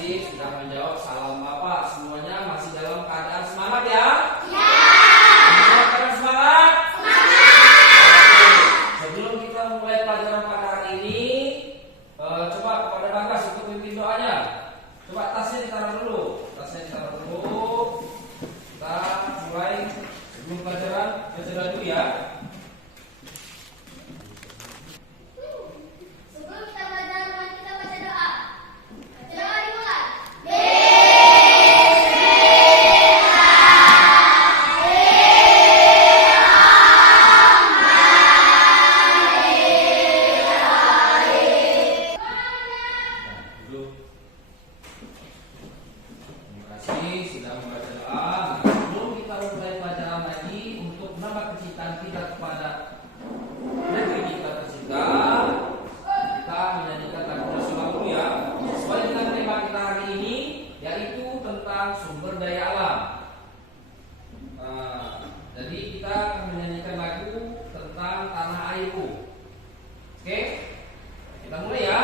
kasih sudah menjawab salam Bapak. Semuanya masih dalam keadaan semangat ya? Ya. Dalam keadaan semangat? Semangat. Sebelum kita mulai pelajaran pada hari ini, coba kepada Bagas untuk pimpin doanya. Coba tasnya ditaruh dulu. Kita mulai sebelum pelajaran baca dulu ya. Sumber daya alam. Jadi kita akan menyanyikan lagu tentang tanah airku. Oke, kita mulai ya.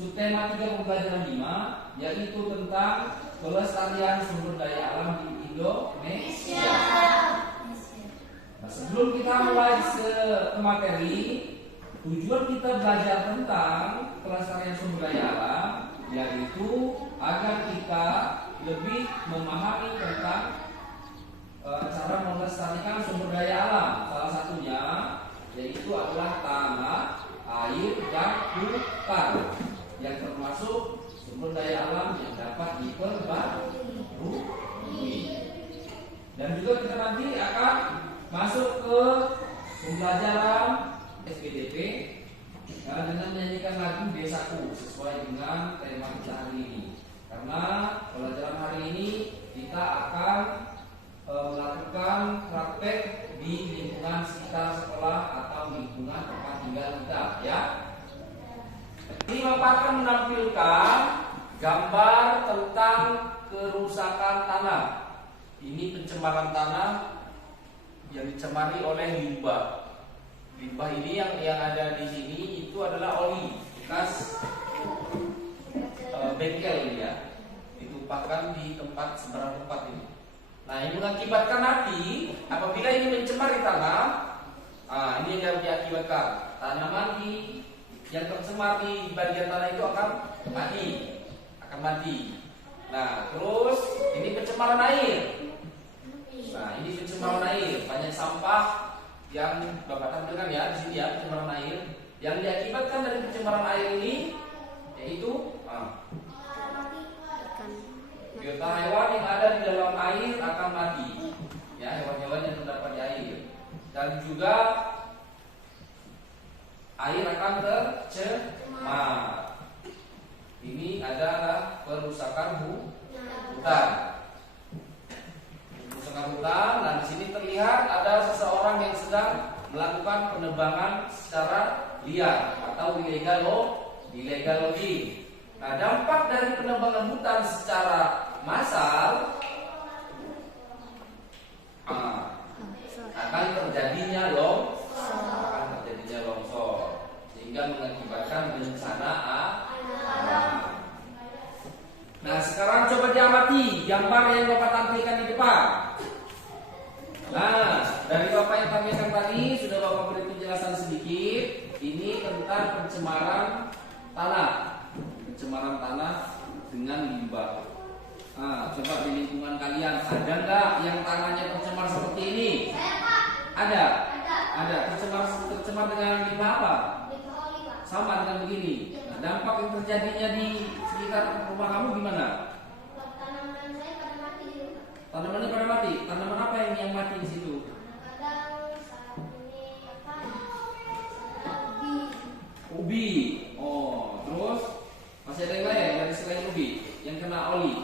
Subtema 3 pembelajaran 5 yaitu tentang pelestarian sumber daya alam di Indonesia. Nah, sebelum kita mulai ke materi, tujuan kita belajar tentang pelestarian sumber daya alam yaitu agar kita lebih memahami tentang cara melestarikan sumber daya alam. Salah satunya yaitu adalah tanah, air, dan hutan, yang termasuk sumber daya alam yang dapat diperbarui. Dan juga kita nanti akan masuk ke pembelajaran SPDP dengan menyanyikan lagu Desaku sesuai dengan tema kita hari ini. Karena pelajaran hari ini kita akan melakukan praktek di lingkungan sekitar sekolah atau lingkungan tempat tinggal kita, ya. Ini akan menampilkan gambar tentang kerusakan tanah. Ini pencemaran tanah yang dicemari oleh limbah. Limbah ini yang ada di sini itu adalah oli bekas bengkel ini ya, ditumpahkan di tempat sembarang tempat ini. Nah, ini mengakibatkan api apabila ini mencemari tanah. Ini yang diakibatkan tanaman yang tercemar di bagian tanah itu akan mati. Nah, terus ini pencemaran air. Nah, ini pencemaran air, banyak sampah yang Bapak tampilkan ya di sini ya, pencemaran air. Yang diakibatkan dari pencemaran air ini yaitu dan juga air akan tercemar. Ini adalah perusakan hutan. Perusakan hutan, dan di sini terlihat ada seseorang yang sedang melakukan penebangan secara liar atau illegal logging. Nah, dampak dari penebangan hutan secara massal akan terjadinya longsor, sehingga mengakibatkan bencana alam. Nah, sekarang coba diamati gambar yang Bapak tampilkan di depan. Nah, dari Bapak yang tampilkan tadi sudah Bapak beri penjelasan sedikit. Ini tentang pencemaran tanah dengan limbah. Nah, coba di lingkungan kalian ada nggak yang tanahnya tercemar seperti ini? Ada. Tercemar dengan limbah apa? Sama dengan begini. Nah, dampak yang terjadinya di sekitar rumah kamu gimana? Tanamannya pada mati. Tanaman apa yang mati di situ? Ubi. Oh, terus masih ada yang lain dari selain ubi yang kena oli?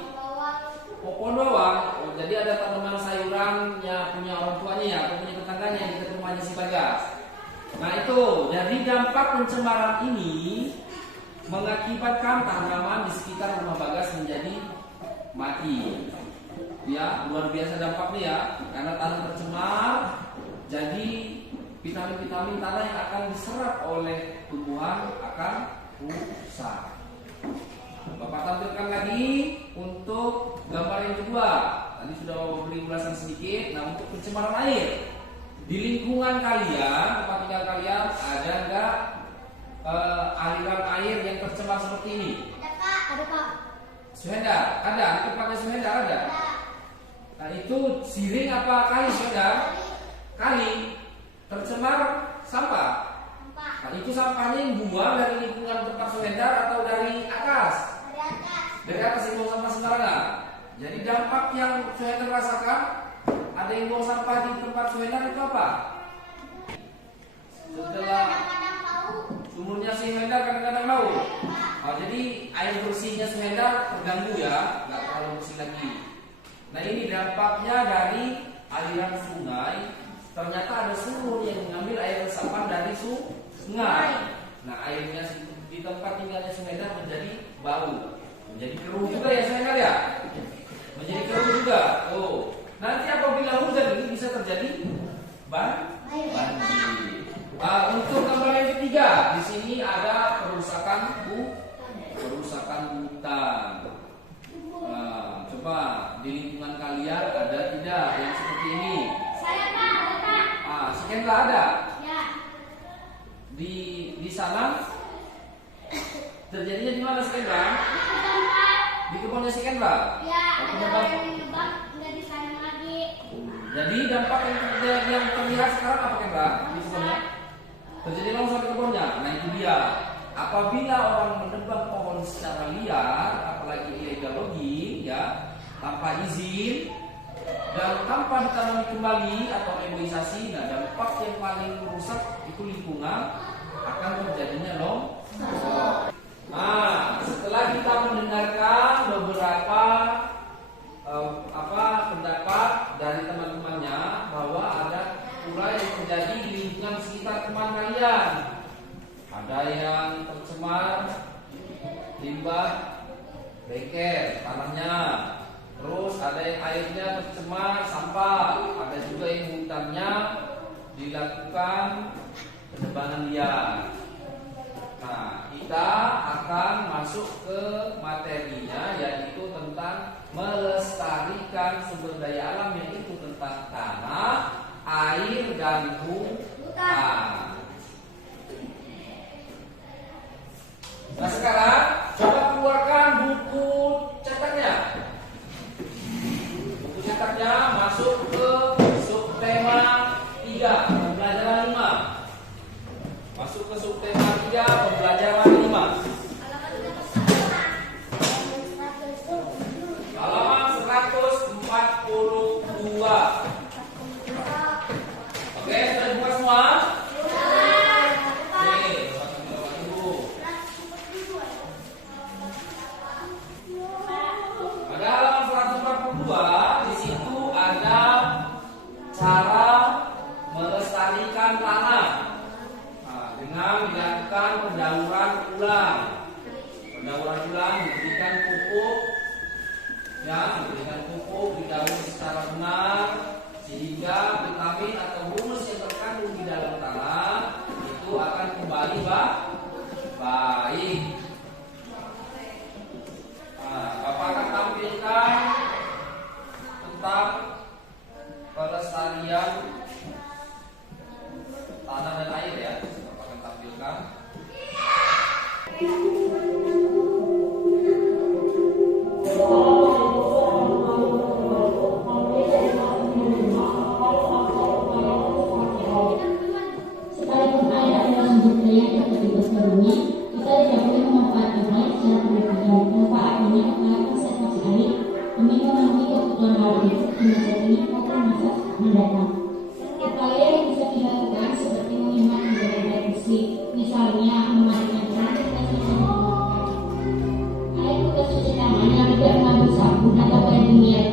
Pohon bawang. Oh, jadi ada tanaman sayurannya punya orang tuanya ya, atau punya tetangganya yang dekat rumahnya si Bagas. Nah itu, jadi dampak pencemaran ini mengakibatkan tanaman di sekitar rumah Bagas menjadi mati. Ya, luar biasa dampaknya ya, karena tanah tercemar, jadi vitamin-vitamin tanah yang akan diserap oleh tumbuhan akan rusak. Bapak tampilkan lagi untuk gambar yang kedua. Tadi sudah beri ulasan sedikit. Nah, untuk pencemaran air di lingkungan kalian, tempat tinggal kalian, ada enggak aliran air yang tercemar seperti ini? Ada Pak. Suhendar, ada di tempatnya Suhendar ada. Nah, itu siring apa kali Suhendar? Kali. Tercemar sampah. Nah, itu sampahnya yang buang dari lingkungan tempat Suhendar atau dari atas? Dari atas yang buang sampah sembarangan. Jadi dampak yang Suhendar rasakan, ada yang buang sampah di tempat Suhendar itu apa? Setelah sumurnya Suhendar kadang-kadang bau. Oh, jadi air bersihnya Suhendar terganggu ya, nggak terlalu bersih lagi. Nah, ini dampaknya dari aliran sungai. Ternyata ada sumur yang mengambil air resapan dari sungai. Nah, airnya di tempat tinggalnya Suhendar menjadi bau. Menjadi keruh juga ya Suhendar ya? Menjadi keruh juga. Oh, nanti apabila hujan ini bisa terjadi banjir. Untuk gambar yang ketiga, di sini ada perusakan hutan. Coba di lingkungan kalian ada tidak yang seperti ini? Saya Pak, ada Pak. Si Kendra ada? Ya. Di sana terjadinya di mana si Kendra? Di kebunnya si Kendra? Ya, ada yang menyebab nggak disayang lagi. Jadi dampak yang terlihat sekarang apa Kendra? Di kebunnya? Terjadi longsor di kebunnya. Nah, itu dia. Apabila orang menebang pohon secara liar, apalagi illegal logging, ya, tanpa izin dan tanpa ditanami kembali atau reboisasi, nah dampak yang paling merusak itu lingkungan, akan terjadinya longsor. Nah, setelah kita mendengarkan beberapa pendapat dari teman-temannya bahwa ada pula yang terjadi di lingkungan sekitar teman kalian. Ada yang tercemar limbah bengkel tanahnya, terus ada yang airnya tercemar sampah, ada juga yang hutannya dilakukan penebangan liar. Nah, kita akan masuk ke materinya, yaitu tentang melestarikan sumber daya alam, yaitu tentang tanah, air, dan hutan. Nah, sekarang coba keluarkan buku cetaknya. Buku cetaknya masuk ke subtema 3, pembelajaran 5. Masuk ke subtema 3, pembelajaran 5. Halaman 142. Oke, sudah diberikan pupuk, ya, diberikan pupuk, didaungi secara benar, sehingga vitamin atau humus yang terkandung di dalam tanah itu akan kembali baik. Nah, Bapak akan tampilkan tentang pelestarian tanah dan air ya. Bapak akan tampilkan. Sekalipun air adalah sumber daya yang terbatas barunya, kita tidak boleh memanfaatkan air secara berlebihan. Manfaatnya adalah konservasi air demi memenuhi kebutuhan laut hidup di masa kini maupun masa mendatang. Upaya yang bisa dilakukan seperti menghemat penggunaan air bersih, misalnya mematikan transportasi dan air bekas cuci tangan yang tidak mengandung sabun atau air minyak.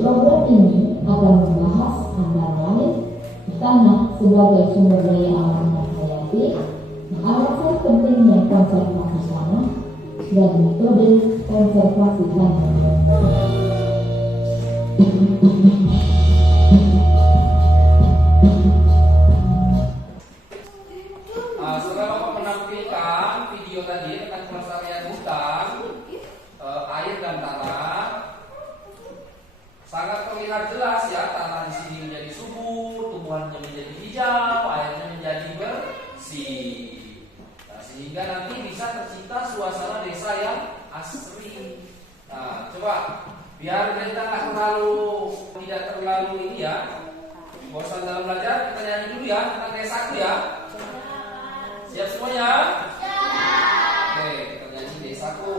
Program ini akan membahas antara lain tanah sebagai sumber daya alam yang hayati, alasan pentingnya konservasi tanah, dan metode konservasi tanah. Setelah Bapak menampilkan video tadi tentang pelestarian hutan, air dan tanah, sangat terlihat jelas ya, tanah di sini menjadi subur, tumbuhannya menjadi hijau, airnya menjadi bersih. Nah, sehingga nanti bisa tercipta suasana desa yang asri. Nah, coba biar kita tidak terlalu ini ya, bosan dalam belajar, kita nyanyi dulu ya tentang desaku ya. Siap semuanya? Siap. Oke, kita nyanyi desaku.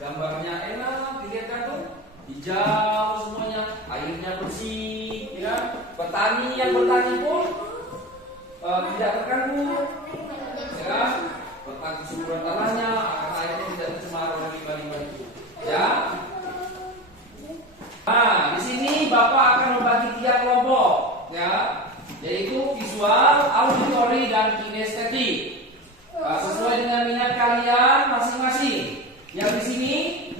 gambarnya enak, dilihat kan tuh, hijau semuanya, airnya bersih, ya kan? Petani yang bertani pun tidak terganggu, ya kan? Tentang kesuburan tanahnya, karena airnya tidak tercemar oleh limbah-limbah itu, ya. Nah, di sini Bapak akan membagi 3 kelompok, ya. yaitu visual, auditory, dan kinestetik. Sesuai dengan minat kalian masing-masing. Yang di sini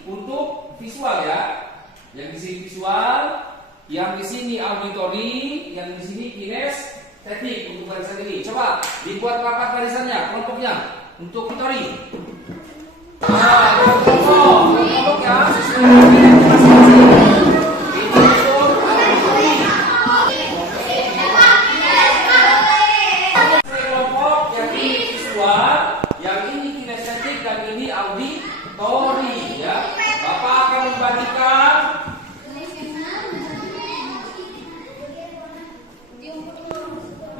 untuk visual ya. Yang di sini visual, yang di sini auditory, yang di sini kinestetik untuk barisan ini. Coba dibuat rapat barisannya, kelompoknya untuk auditory. Kelompok ya, sesuai dengan minat masing-masing. Ini untuk auditory. Kelompok yang ini visual, yang ini kinestetik, dan ini auditory ya. Bapak akan membagikan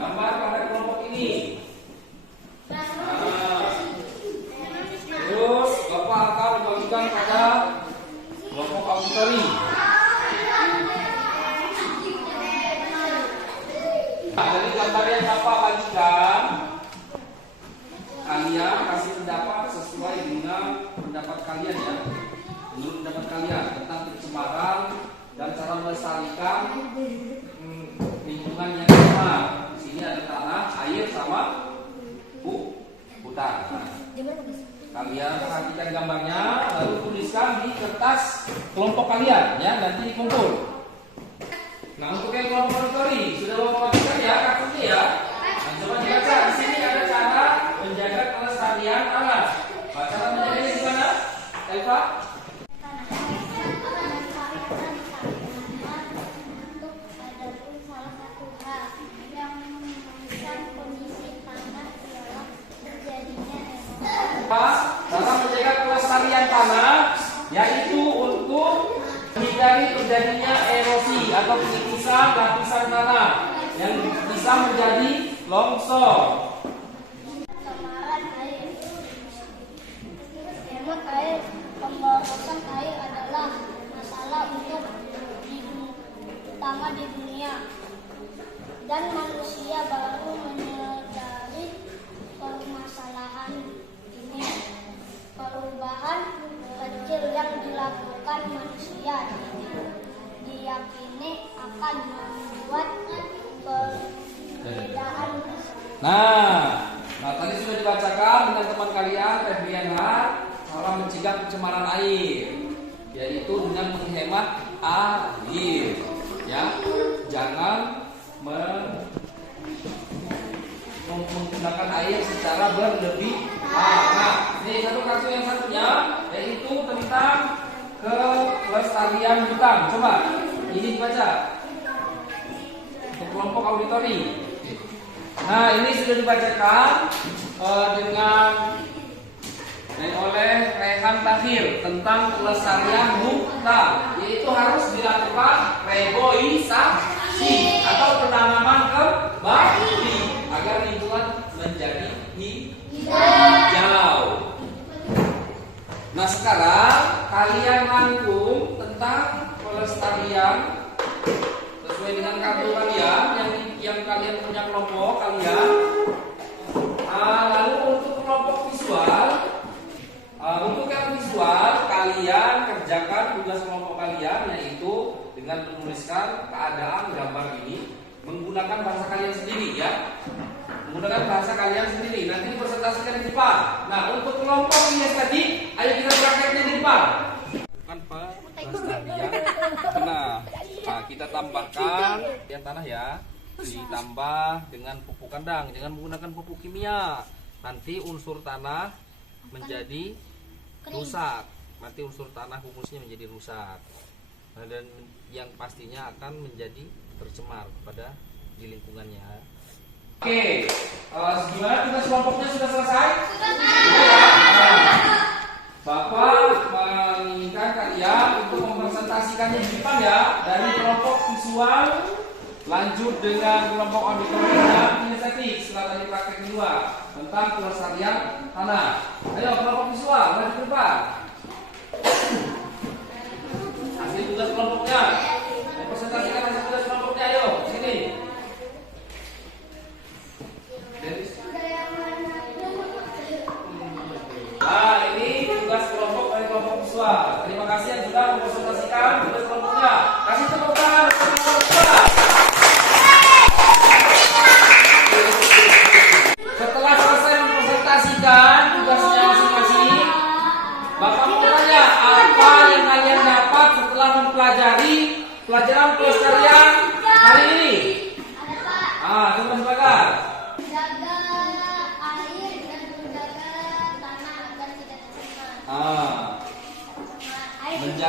gambar pada kelompok ini. Terus Bapak akan membagikan pada kelompok auditory. Dari gambar yang Bapak bagikan, kalian kasih pendapat sesuai dengan pendapat kalian ya. Menurut pendapat kalian tentang pencemaran dan cara melestarikan lingkungan yang sama. Di sini ada tanah, air, sama hutan. Kalian perhatikan gambarnya, lalu tuliskan di kertas kelompok kalian ya, nanti dikumpul. Nah, untuk yang kelompok auditory sudah membagikan ya kartunya ya. Nah, coba dibaca. Di sini ada cara menjaga kelestarian alam. Cara menjaganya gimana, Elva? Cara menjaga kelestarian tanah yaitu untuk menghindari terjadinya erosi atau pengikisan lapisan tanah yang bisa menjadi longsor. Pencemaran air. Hemat air, pemborosan air adalah masalah utama di dunia, dan manusia baru menyadari permasalahan ini. Perubahan kecil yang dilakukan manusia diyakini akan membuat perbedaan. Nah, tadi sudah dibacakan dengan teman kalian Febriana cara mencegah pencemaran air, yaitu dengan menghemat air, ya. Jangan menggunakan air secara berlebihan. Nah, ini satu kartu yang satunya yaitu tentang kelestarian hutan. Coba ini dibaca untuk kelompok auditory. Nah, ini sudah dibacakan oleh Rehan Tahir tentang kelestarian hutan, yaitu harus dilakukan reboisasi atau penanaman kembali agar lingkungan menjadi hijau. Nah, sekarang kalian rangkum tentang pelestarian sesuai dengan kartu kalian yang kalian punya kelompok kalian. Lalu untuk kelompok visual, kalian kerjakan tugas kelompok kalian, yaitu dengan menuliskan keadaan gambar ini menggunakan bahasa kalian sendiri ya. Menggunakan bahasa kalian sendiri. Nanti dipresentasikan di depan. Nah, untuk kelompok ini tadi, ayo kita prakteknya di depan. Pelestarian tanah. Nah, kita tambahkan yang tanah ya. Ditambah dengan pupuk kandang, jangan menggunakan pupuk kimia. Nanti unsur tanah menjadi rusak. Nanti unsur tanah humusnya menjadi rusak. Nah, dan yang pastinya akan menjadi tercemar pada di lingkungannya. Oke, gimana tugas kelompoknya sudah selesai? Bapak menginginkan kalian untuk mempresentasikannya di depan ya, dari kelompok visual lanjut dengan kelompok auditory dan kinestetik setelah tadi praktek di luar tentang pelestarian tanah. Ayo kelompok visual maju ke depan. Hasil tugas kelompoknya. Presentasikan hasil tugas kelompoknya, ayo sini. Nah, ini tugas kelompok dari kelompok visual. Terima kasih yang sudah mempresentasikan tugas kelompoknya. Kasih tepuk tangan untuk kelompok visual.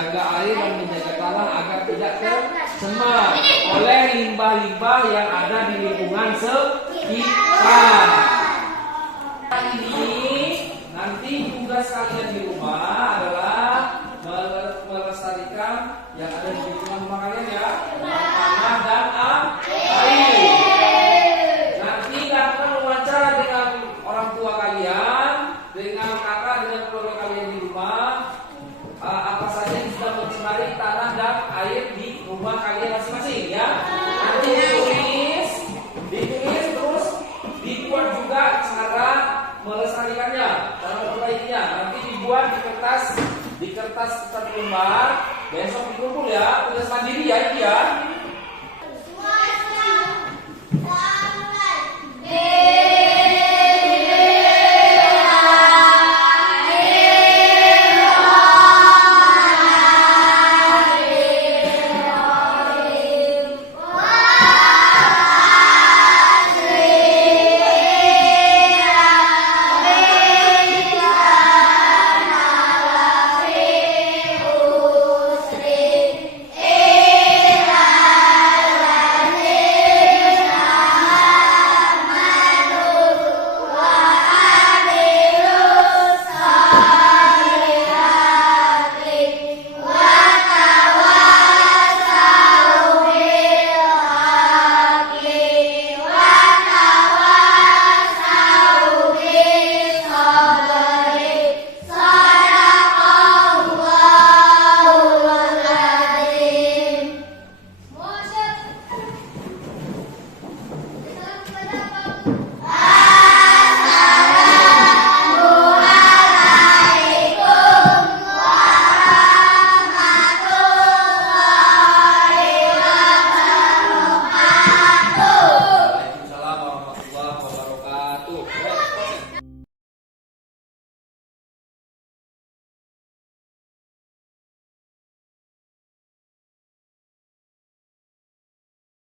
menjaga air dan menjaga tanah agar tidak tercemar oleh limbah-limbah yang ada di lingkungan sekitar. Ini nanti tugas kalian di rumah adalah melestarikan yang ada di lingkungan rumah kalian ya, tanah dan air. Nanti lakukan wawancara dengan orang tua kalian, dengan kakak, dengan keluarga kalian di rumah. Apa saja yang sudah mencemari tanah dan air di rumah kalian masing-masing ya. Nanti ditulis terus dibuat juga cara melestarikannya, cara memperbaikinya. Nanti dibuat di kertas lembar. Besok dikumpul ya, tulis mandiri ya ini ya.